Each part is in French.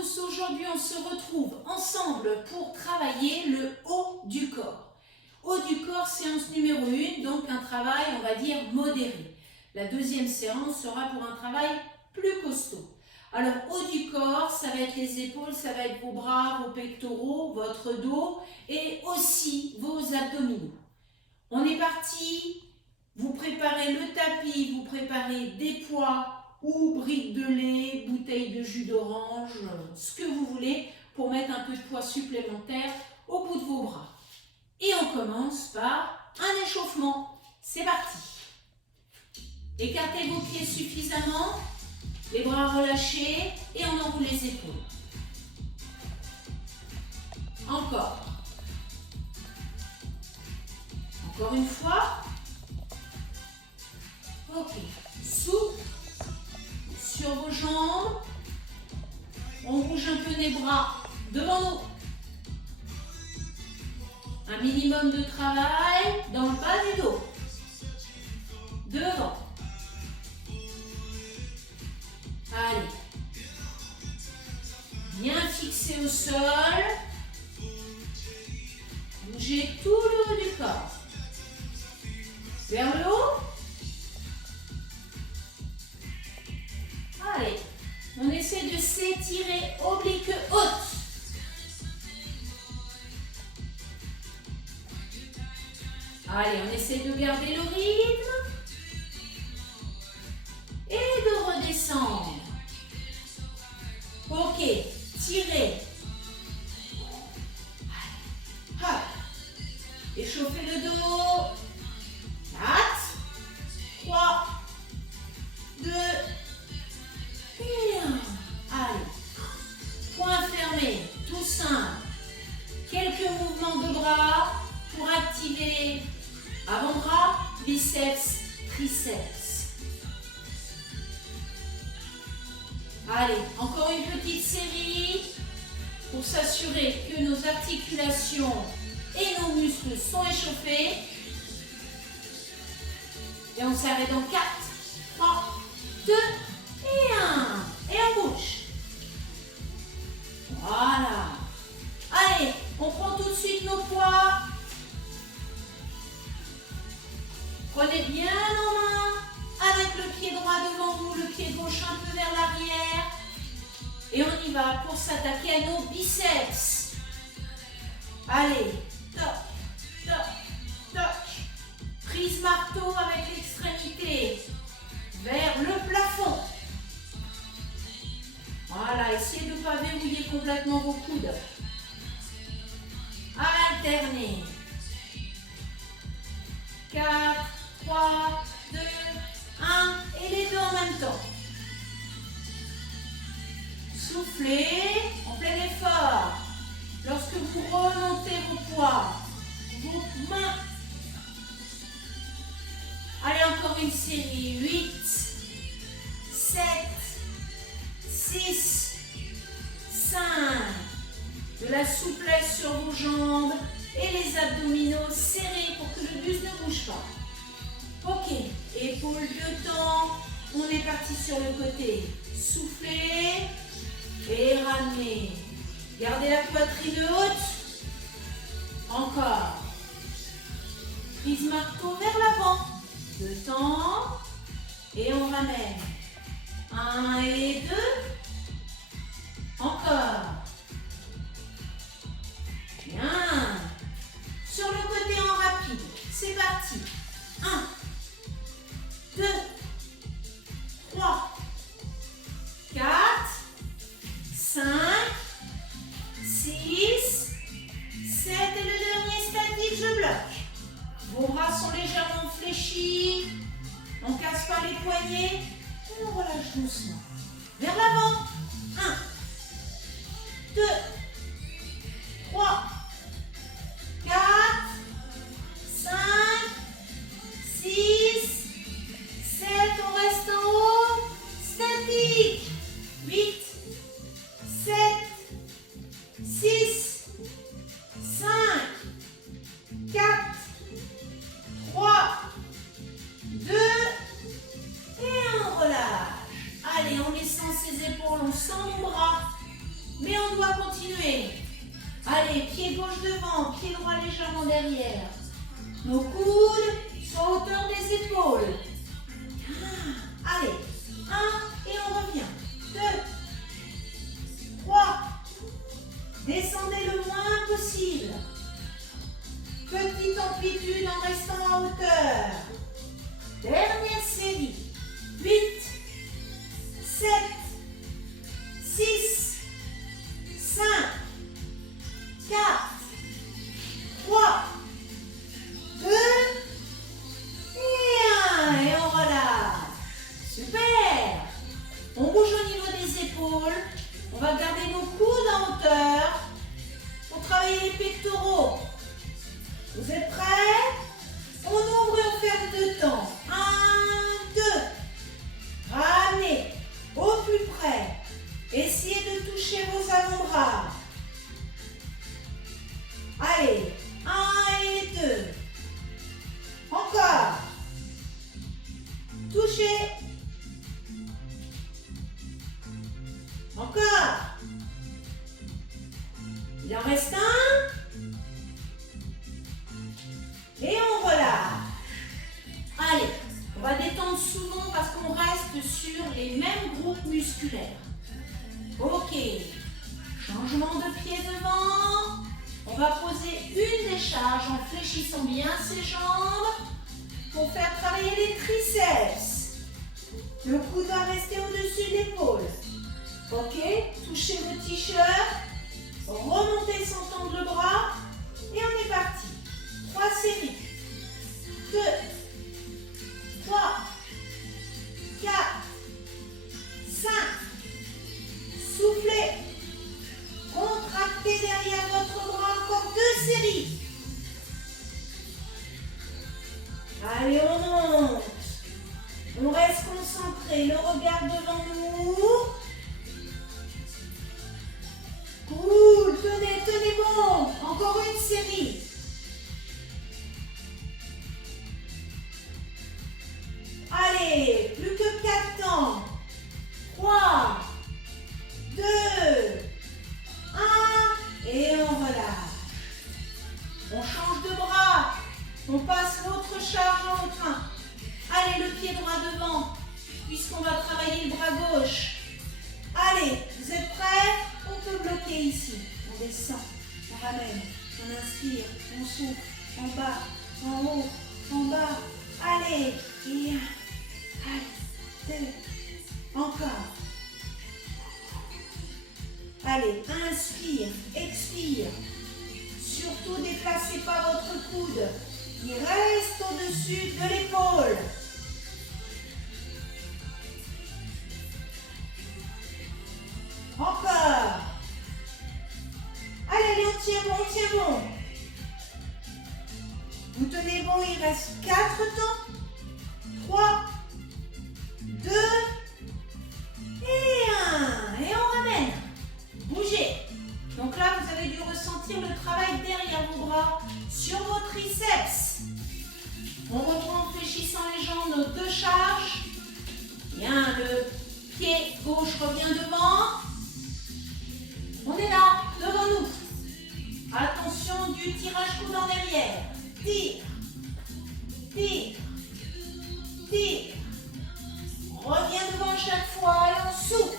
tous, aujourd'hui on se retrouve ensemble pour travailler le haut du corps. Haut du corps, séance numéro 1, donc un travail, on va dire, modéré. La deuxième séance sera pour un travail plus costaud. Alors, haut du corps, ça va être les épaules, ça va être vos bras, vos pectoraux, votre dos et aussi vos abdominaux. On est parti, vous préparez le tapis, vous préparez des poids ou briques de lait, bouteilles de jus d'orange, ce que vous voulez pour mettre un peu de poids supplémentaire au bout de vos bras. Et on commence par un échauffement. C'est parti. Écartez vos pieds suffisamment, les bras relâchés et on enroule les épaules. Encore. Encore une fois. Ok. Souple sur vos jambes. On bouge un peu les bras devant nous. Un minimum de travail dans le bas du dos. Devant. Allez. Bien fixé au sol. Bougez tout le haut du corps. Vers le haut. Allez. On essaie de s'étirer oblique haute. Allez, on essaie de garder le rythme. Et de redescendre. Ok, tirez. Allez. Échauffez le dos. 4, 3, 2, et 1. Allez. Point fermé, tout simple. Quelques mouvements de bras pour activer avant-bras, biceps, triceps. Allez, encore une petite série pour s'assurer que nos articulations et nos muscles sont échauffés. Et on s'arrête dans 4, 3, 2 et 1. Et on bouge. Voilà. Allez, on prend tout de suite nos poids. Prenez bien en main avec le pied droit devant vous, le pied gauche un peu vers l'arrière. Et on y va pour s'attaquer à nos biceps. Allez, toc, toc, toc. Prise marteau avec l'extrémité vers le plafond. Voilà, essayez de ne pas verrouiller complètement vos coudes. Alternez. 4, 3, 2, 1 et les deux en même temps. Soufflez en plein effort. Lorsque vous remontez vos poids, vos mains. Allez, encore une série. 8, 7, 6, 5. De la souplesse sur vos jambes et les abdominaux serrés pour que le buste ne bouge pas. Ok, épaules de temps. On est parti sur le côté. Soufflez et ramenez. Gardez la poitrine haute. Encore. Prise marteau vers l'avant. De temps. Et on ramène. 1 et 2. Encore. Bien. Sur le côté en rapide. C'est parti. 1, 2, 3, 4, 5, 6, 7 et le dernier statique, je bloque. Vos bras sont légèrement fléchis. On ne casse pas les poignets. Et on relâche doucement. Vers l'avant. 1, 2, 3, 4, 5, 6, 7, on reste en haut. Statique. 8, 7, 6, 5, 4, 3, 2 et on relâche. Allez, on descend ses épaules, on sent nos bras. on doit continuer. Allez, pied gauche devant, pied droit légèrement derrière. Nos coudes sont à hauteur des épaules. Allez, 1 et on revient. 2, 3. Descendez le moins possible. Petite amplitude en restant à hauteur. Dernière série. 8, 7, 6, 5, 4, 3, 2 et 1. Et on relâche. Super. On bouge au niveau des épaules. On va garder nos coudes en hauteur pour travailler les pectoraux. Vous êtes prêts? On ouvre et on ferme 2 temps. 1, 2. Ramenez au plus près. Essayez de toucher vos avant-bras. Allez, 1 et 2. Encore. Touchez. Encore. Il en reste un. Et on relâche. Allez, on va détendre souvent parce qu'on reste sur les mêmes groupes musculaires. Ok. Changement de pied devant. On va poser une décharge en fléchissant bien ses jambes pour faire travailler les triceps. Le coude va rester au-dessus de l'épaule. Ok, touchez vos t-shirts, remontez sans tendre le bras et on est parti. 3 séries. 2, 3, 4, 5. Soufflez. Contractez derrière votre bras. Encore 2 séries. Allez, on monte. On reste concentré. Le regard devant nous. Cool. Tenez, tenez bon. Encore une série. Allez, plus que 4 temps. 3, 2, 1 et on relâche. On change de bras. On passe l'autre charge en l'autre main. Allez, le pied droit devant, puisqu'on va travailler le bras gauche. Allez, vous êtes prêts? On peut bloquer ici. On descend, on ramène, on inspire, on souffle, en bas, en haut, en bas. Allez, et 1, 2, encore. Allez, inspire, expire. Surtout, déplacez pas votre coude. Il reste au-dessus de l'épaule. Encore. Allez, allez, on tient bon, on tient bon. Vous tenez bon, il reste 4 temps. 3, 2 et 1. Et on ramène. Bougez. Donc là, vous avez dû ressentir le travail derrière vos bras, sur vos triceps. On reprend en fléchissant les jambes, nos 2 charges. Bien, le pied gauche revient devant. On est là, devant nous. Attention du tirage coude en derrière. Tire, tire, tire. Reviens devant chaque fois et on souffle.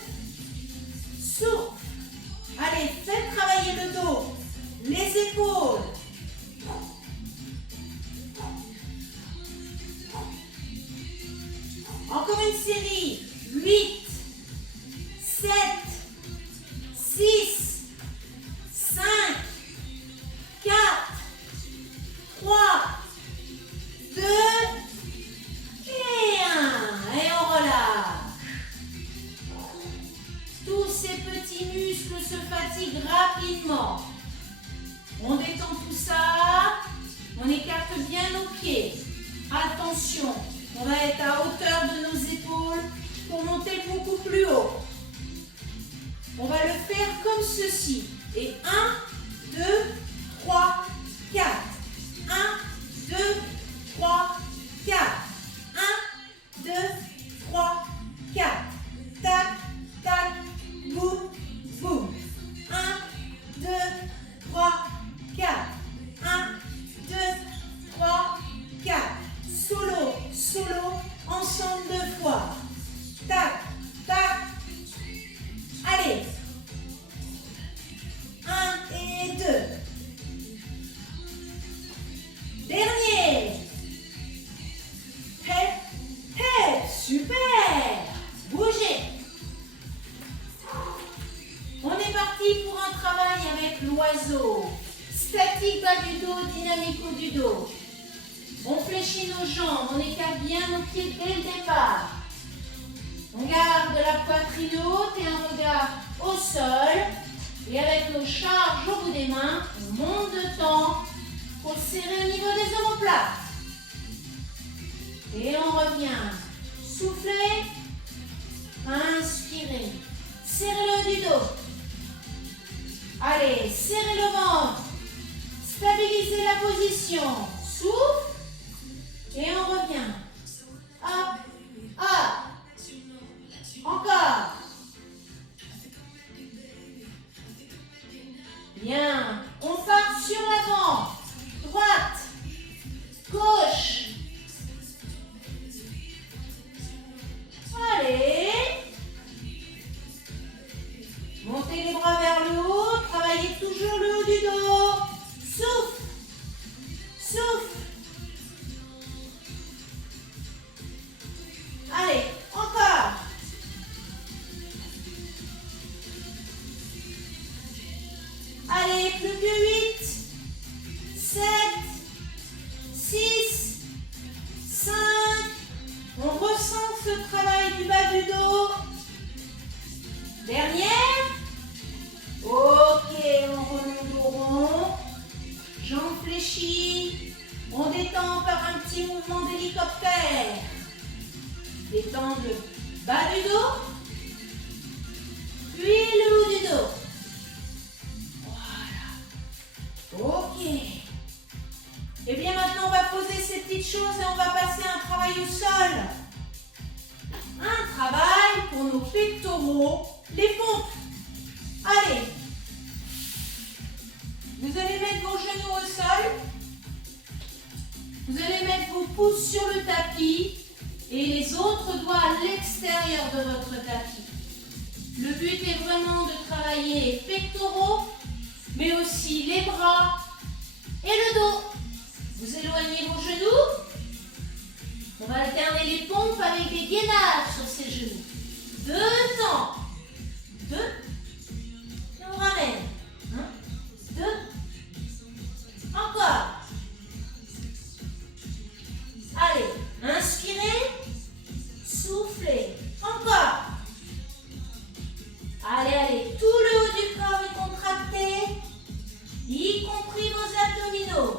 Souffle. Allez, faites travailler le dos, les épaules. Encore une série. 8, 7, 6, 5, 4, 3, 2 et 1. Et on relâche. Tous ces petits muscles se fatiguent rapidement. On détend tout ça. On écarte bien nos pieds. Attention, on va être à hauteur de nos épaules pour monter beaucoup plus haut. On va le faire comme ceci. Et 1, 2, 3, 4. 1, 2, 3, 4. 1, 2, 3, 4. Tac, tac, boum, boum. 1, parti pour un travail avec l'oiseau. Statique bas du dos, dynamique haut du dos. On fléchit nos jambes, on écarte bien nos pieds dès le départ. On garde la poitrine haute et un regard au sol. Et avec nos charges au bout des mains, on monte de temps pour serrer au niveau des omoplates. Et on revient. Soufflez. Inspirez. Serrez le haut du dos. Allez, serrez le ventre. Stabilisez la position. Souffle. Et on revient. Hop, hop. Encore. Bien. On part sur l'avant. Droite. Gauche. Allez. Montez les bras vers le haut. Travaillez toujours le haut du dos. Souffle. Souffle. Allez, encore. Allez, plus que 8, 7, 6, 5. On ressent ce travail du bas du dos. Dernière. Ok, on remonte au rond. Jambes fléchies. On détend par un petit mouvement d'hélicoptère. Détendre le bas du dos. Puis le haut du dos. Voilà. Ok. Et bien maintenant, on va poser ces petites choses et on va passer à un travail au sol. Un travail pour nos pectoraux, les pompes. Allez. Vous allez mettre vos genoux au sol. Vous allez mettre vos pouces sur le tapis et les autres doigts à l'extérieur de votre tapis. Le but est vraiment de travailler les pectoraux, mais aussi les bras et le dos. Vous éloignez vos genoux. On va alterner les pompes avec des gainages sur ces genoux. 2 temps. 2. Et on ramène. 1, 2. Encore. Allez, inspirez. Soufflez. Encore. Allez, allez. Tout le haut du corps est contracté, y compris vos abdominaux.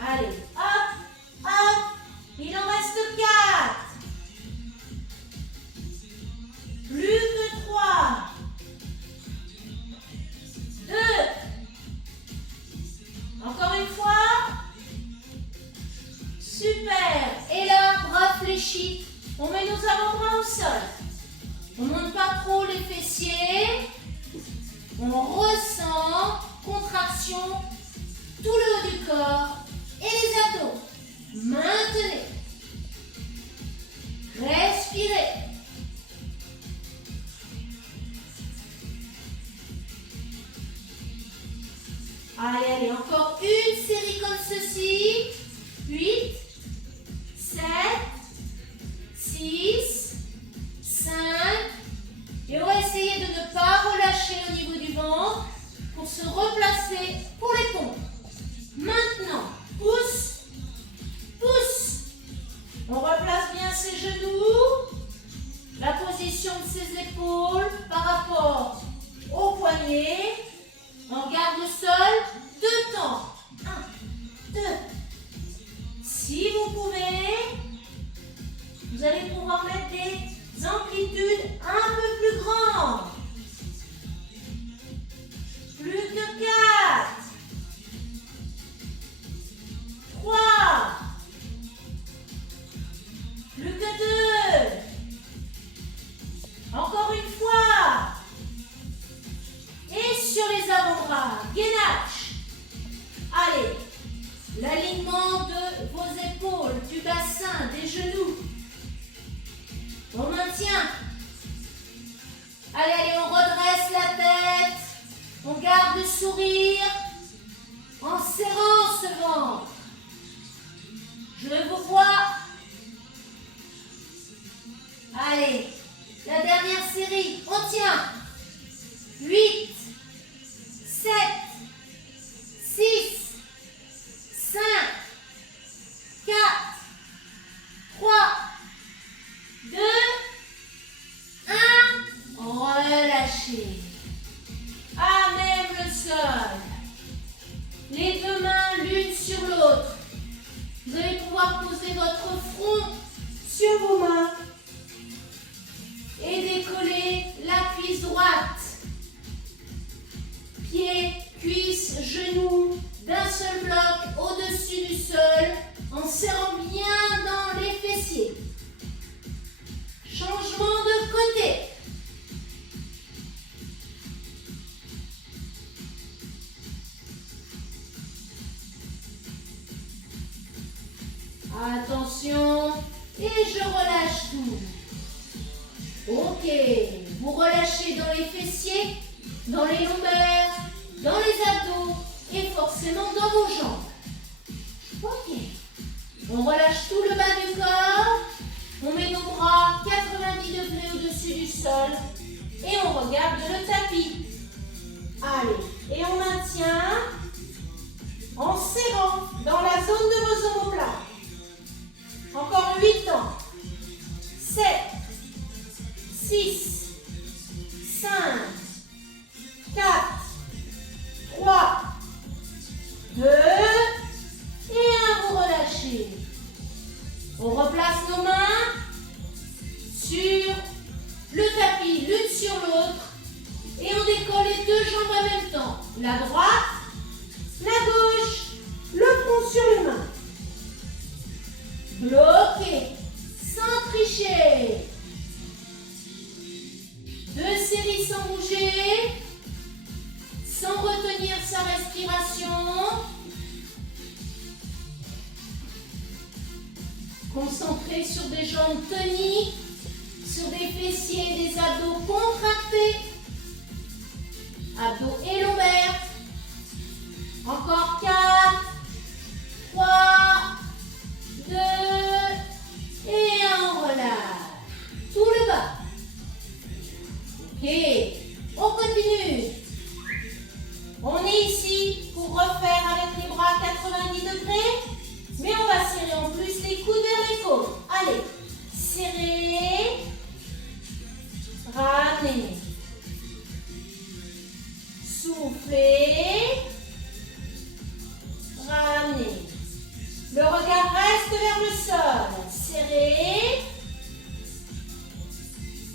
Allez, hop, hop. Il en reste 4. Plus que 3. 2. Encore une fois. Super. Et là, bras fléchis. On met nos avant-bras au sol. On ne monte pas trop les fessiers. On ressent contraction tout le haut du corps et les abdos. Maintenez. Respirez. Allez, allez, encore une série comme ceci. 8, 7, 6, 5. Et on va essayer de ne pas relâcher au niveau du ventre pour se replacer pour les pompes. Maintenant, pousse, pousse. On replace bien ses genoux, la position de ses épaules par rapport au poignet. On garde le sol. 2 temps. 1, 2. Si vous pouvez, vous allez pouvoir mettre des amplitudes un peu plus grandes. Plus que 4. 3. Plus que 2. Encore une fois. Et sur les avant-bras, gainage. Allez, l'alignement de vos épaules, du bassin, des genoux. On maintient. Allez, allez, on redresse la tête. On garde le sourire en serrant ce ventre. Je vous vois. Allez, la dernière série, on tient. relâchez. À même le sol. Les deux mains l'une sur l'autre. Vous allez pouvoir poser votre front sur vos mains et décoller la cuisse droite. Pieds, cuisses, genoux d'un seul bloc au-dessus du sol en serrant bien dans les fessiers. Changement de côté. Attention, et je relâche tout. Ok, vous relâchez dans les fessiers, dans les lombaires, dans les abdos et forcément dans vos jambes. Ok, on relâche tout le bas du corps, on met nos bras 90 degrés au-dessus du sol et on regarde le tapis. Allez, et on maintient en serrant dans la zone de vos omoplates. Encore 8 temps. 7, 6, 5, 4, 3, 2, et 1, vous relâchez. On replace nos mains sur le tapis, l'une sur l'autre, et on décolle les deux jambes en même temps. La droite, la gauche, le front sur les mains. Bloqué, sans tricher. 2 séries sans bouger, sans retenir sa respiration. Concentré sur des jambes toniques, sur des fessiers et des abdos contractés. Abdos et lombaires. Encore 4, 3, 2, et on relâche. Tout le bas. Ok, on continue. On est ici pour refaire avec les bras 90 degrés, mais on va serrer en plus les coudes vers les côtes. Allez, serrez, ramenez, soufflez, ramenez. Le regard reste vers le sol. Serrez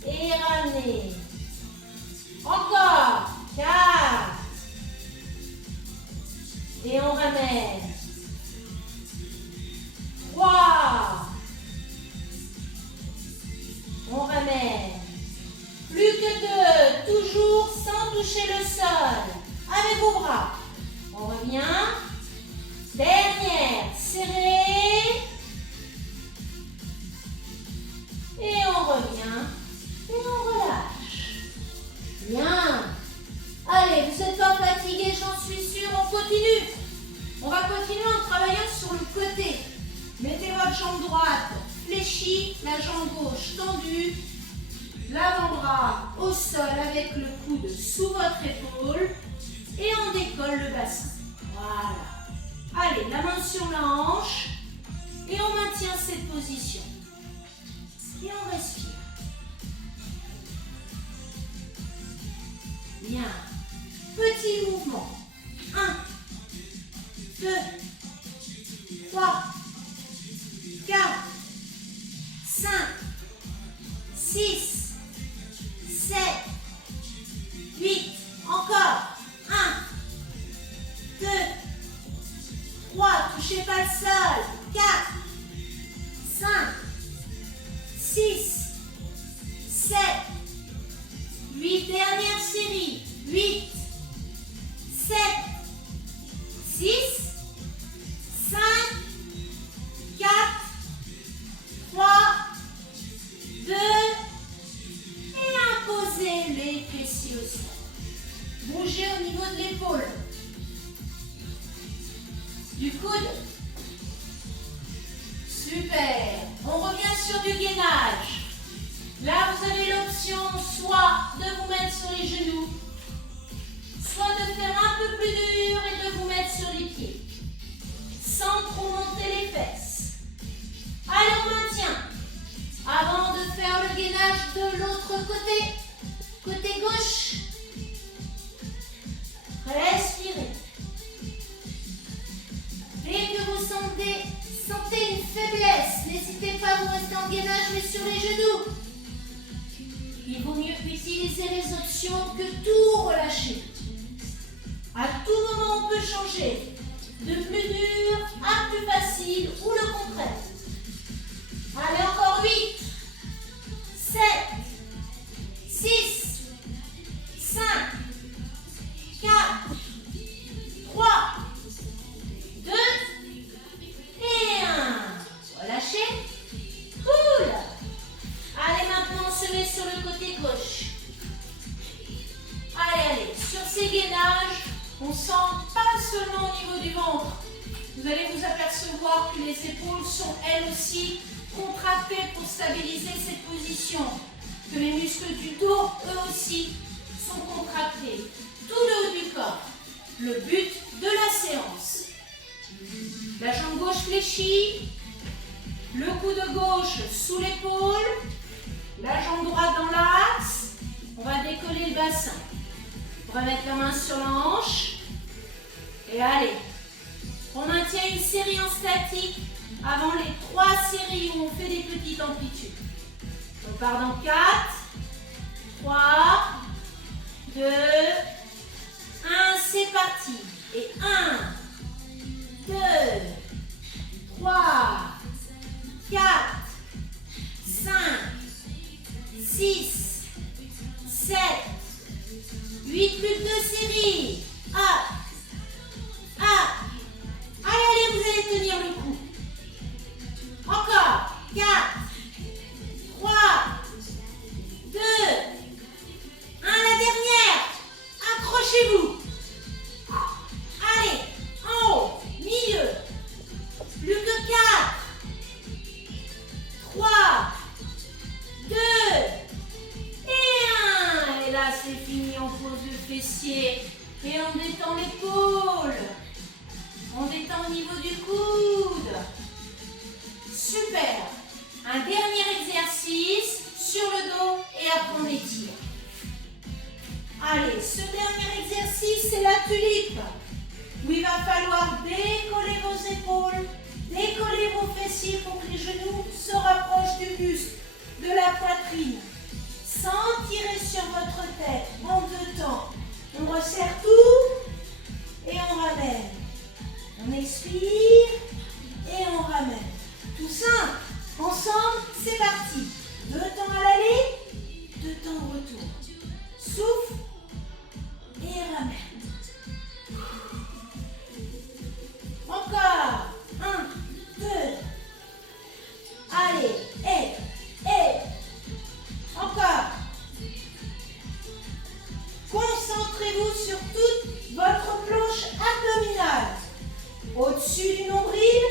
et ramenez. Encore 4. Et on ramène. 3. On ramène. Plus que 2. Toujours sans toucher le sol. Avec vos bras. On revient. Dernière. Serrez. Et on revient. Et on relâche. Bien. Allez, vous n'êtes pas fatigué, j'en suis sûre. On continue. On va continuer en travaillant sur le côté. Mettez votre jambe droite fléchie, la jambe gauche tendue. L'avant-bras au sol avec le coude sous votre épaule. Et on décolle le bassin. Voilà. Allez, la main sur la hanche. Et on maintient cette position. Et on respire. Bien. Petit mouvement. 1, 2, 3, 4, 5, 6, 7, 8. Encore. 1, 2, 3. Touchez pas le sol. 4, 5, 6, 7, 8. Dernière série. 8, 7, 6, 5, 4, 3, 2, et imposez les fessiers au sol. Bougez au niveau de l'épaule. Du coude. Super. On revient sur du gainage. Là, vous avez l'option soit de vous mettre sur les genoux, soit de faire un peu plus dur et de vous mettre sur les pieds, sans trop monter les fesses. Allez, on maintient. Avant de faire le gainage de l'autre côté, côté gauche. gauche. Respirez. Dès que vous sentez une faiblesse, n'hésitez pas à vous rester en gainage mais sur les genoux. Il vaut mieux utiliser les options que tout relâcher. À tout moment, on peut changer de plus dur à plus facile ou le contraire. Allez, encore 8, 7, 6, 5, 4, 3, 2 et 1. Relâchez. Cool. Allez, maintenant, on se met sur le côté gauche. Allez, sur ces gainages, on sent pas seulement au niveau du ventre. Vous allez vous apercevoir que les épaules sont elles aussi contractées pour stabiliser cette position. Que les muscles du dos, eux aussi, sont contractés. Tout le haut du corps. Le but de la séance. La jambe gauche fléchie. Le coude gauche sous l'épaule. La jambe droite dans l'axe. On va décoller le bassin. On va mettre la main sur la hanche. Et allez. On maintient une série en statique avant les 3 séries où on fait des petites amplitudes. On part dans 4, 3, 2, 1. C'est parti. Et 1, 2, 3, 4, 5, 6, 7, 8, plus que 2 séries. Hop, hop. Allez, vous allez tenir le coup. Encore. 4, 3, 2, 1. La dernière. Accrochez-vous. Allez, en haut, milieu. Plus que 4, 3, 2 et 1. Et là, c'est fini. On pose le fessier et on détend l'épaule. On détend au niveau du coude. Super. Un dernier exercice sur le dos et après on étire. Allez, ce dernier exercice, c'est la tulipe. Où il va falloir décoller vos épaules, décoller vos fessiers pour que les genoux se rapprochent du buste, de la poitrine. Sans tirer sur votre tête. En 2 temps. On resserre tout et on ramène. On expire et on ramène. Tout simple. Ensemble, c'est parti. 2 temps à l'aller, 2 temps au retour. Souffle et ramène. Encore. 1, 2. Allez. Et. Encore. Concentrez-vous sur toute votre planche abdominale. Au-dessus du nombril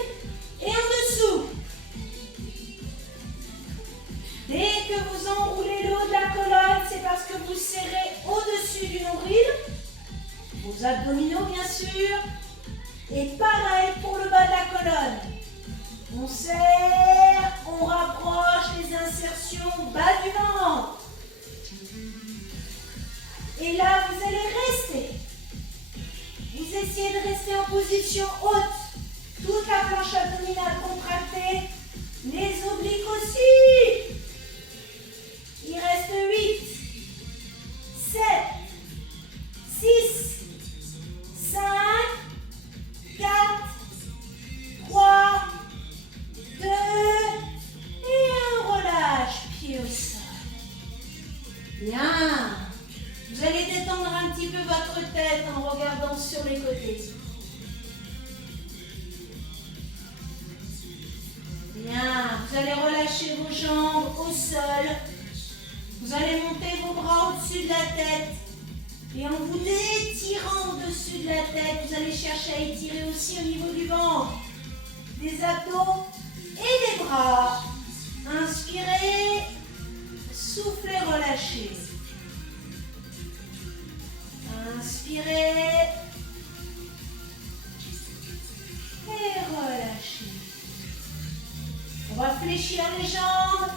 et en dessous. Dès que vous enroulez le haut de la colonne, c'est parce que vous serrez au-dessus du nombril. Vos abdominaux, bien sûr. Et pareil pour le bas de la colonne. On serre, on rapproche les insertions bas du ventre. Et là, vous allez rester. Vous essayez de rester en position haute. Toute la planche abdominale contractée. Les obliques aussi. Il reste 8, 7, 6, 5, 4, 3, 2 et un relâche. Pied au sol. Bien. Vous allez détendre un petit peu votre tête en regardant sur les côtés. Bien. Vous allez relâcher vos jambes au sol. Vous allez monter vos bras au-dessus de la tête. Et en vous étirant au-dessus de la tête, vous allez chercher à étirer aussi au niveau du ventre. Des abdos et des bras. Inspirez. Soufflez, relâchez. Inspirez. Et relâchez. On va fléchir les jambes.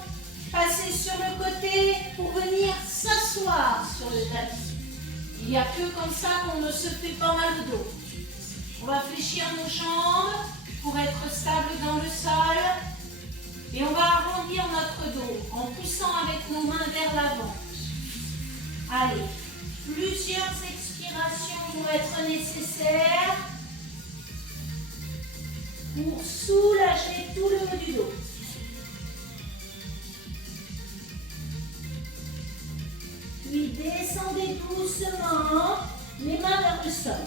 Passer sur le côté pour venir s'asseoir sur sur le tapis. Il n'y a que comme ça qu'on ne se fait pas mal au dos. On va fléchir nos jambes pour être stable dans le sol. Et on va arrondir notre dos en poussant avec nos mains vers l'avant. Allez, plusieurs expirations vont être nécessaires pour soulager tout le haut du dos. Puis descendez doucement, les mains vers le sol.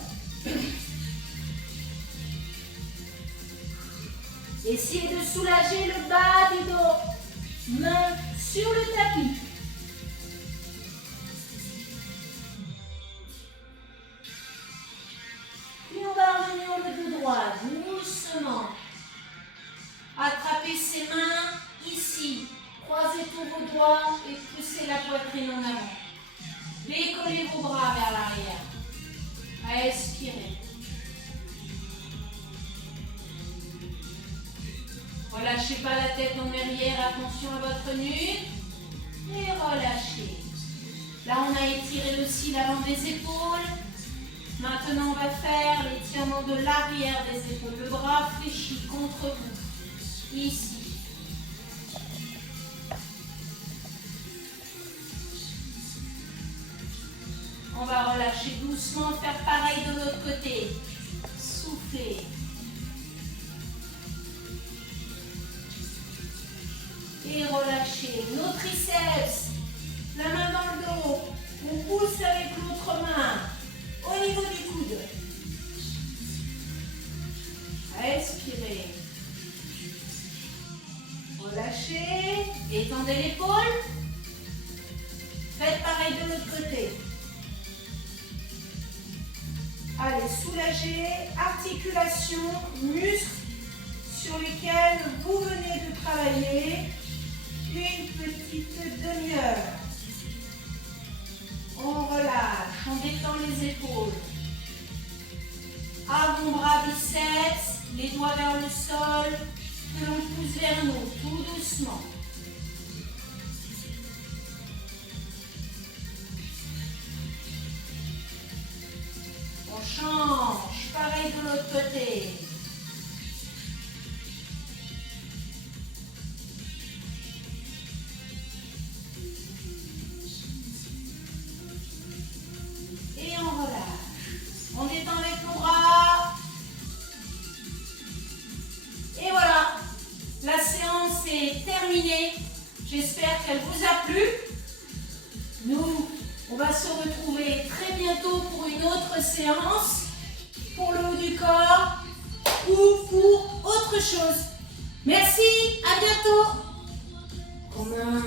Essayez de soulager le bas du dos. Mains sur le tapis. Puis on va revenir le dos droit, doucement. Attrapez ses mains ici. Croisez tous vos doigts et poussez la poitrine en avant. Décollez vos bras vers l'arrière. Expirez. Relâchez pas la tête en arrière, attention à votre nuque. Et relâchez. Là, on a étiré aussi l'avant des épaules. Maintenant, on va faire l'étirement de l'arrière des épaules. Le bras fléchi contre vous. Ici. On va relâcher doucement, faire pareil de l'autre côté. Soufflez. Et relâchez nos triceps. La main dans le dos. On pousse avec l'autre main au niveau du coude. Expirez. Relâchez. Étendez l'épaule. Faites pareil de l'autre côté. Allez, soulagez, articulation, muscles sur lesquels vous venez de travailler une petite demi-heure. On relâche, on détend les épaules. Avant-bras, biceps, les doigts vers le sol, que l'on pousse vers nous, tout doucement. On change, pareil de l'autre côté. Et on relâche. On détend avec nos bras. Et voilà, la séance est terminée. J'espère qu'elle vous a plu. Nous, on va se retrouver très bientôt pour une autre séance, pour le haut du corps ou pour autre chose. Merci, à bientôt. Romain.